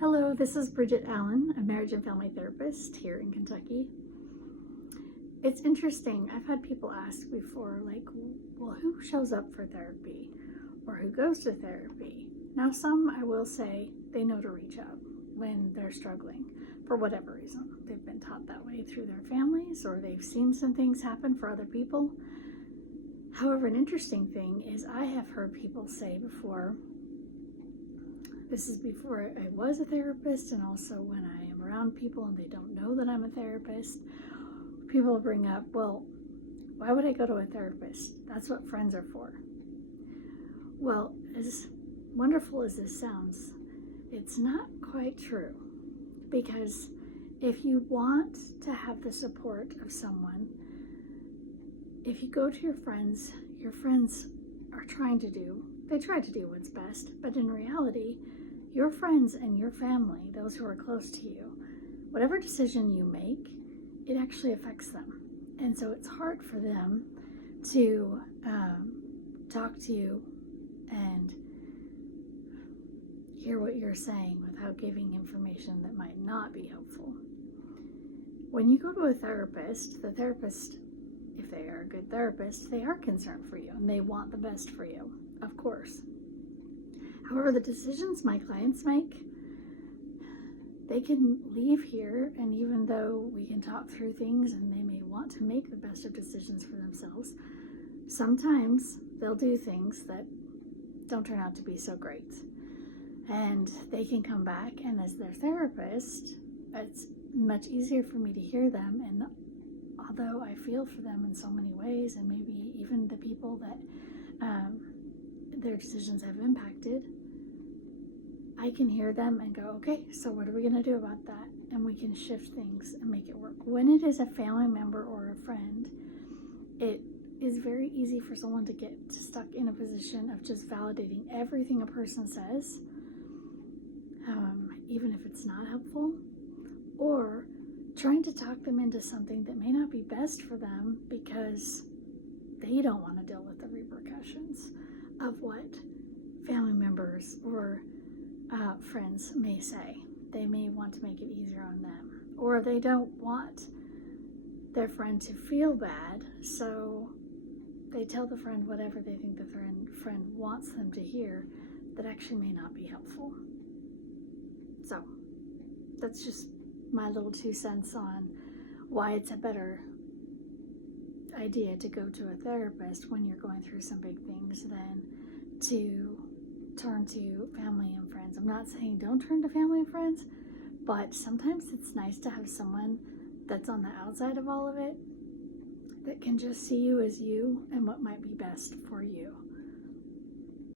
Hello, this is Bridget Allen, a marriage and family therapist here in Kentucky. It's interesting. I've had people ask before, like, well, who shows up for therapy or who goes to therapy? Now, some, I will say, they know to reach out when they're struggling for whatever reason. They've been taught that way through their families, or they've seen some things happen for other people. However, an interesting thing is I have heard people say before, this is before I was a therapist, and also when I am around people and they don't know that I'm a therapist, people bring up, well, why would I go to a therapist? That's what friends are for. Well, as wonderful as this sounds, it's not quite true. Because if you want to have the support of someone, if you go to your friends are they try to do what's best, but in reality, your friends and your family, those who are close to you, whatever decision you make, it actually affects them. And so it's hard for them to talk to you and hear what you're saying without giving information that might not be helpful. When you go to a therapist, the therapist, if they are a good therapist, they are concerned for you and they want the best for you, of course. However, the decisions my clients make, they can leave here, and even though we can talk through things and they may want to make the best of decisions for themselves, sometimes they'll do things that don't turn out to be so great. And they can come back, and as their therapist, it's much easier for me to hear them. And although I feel for them in so many ways, and maybe even the people that their decisions have impacted, I can hear them and go, okay, so what are we going to do about that? And we can shift things and make it work. When it is a family member or a friend, it is very easy for someone to get stuck in a position of just validating everything a person says, even if it's not helpful, or trying to talk them into something that may not be best for them because they don't want to deal with the repercussions of what family members or friends may say. They may want to make it easier on them, or they don't want their friend to feel bad, so they tell the friend whatever they think the friend wants them to hear that actually may not be helpful. So that's just my little 2 cents on why it's a better idea to go to a therapist when you're going through some big things than to turn to family and friends. I'm not saying don't turn to family and friends, but sometimes it's nice to have someone that's on the outside of all of it that can just see you as you and what might be best for you.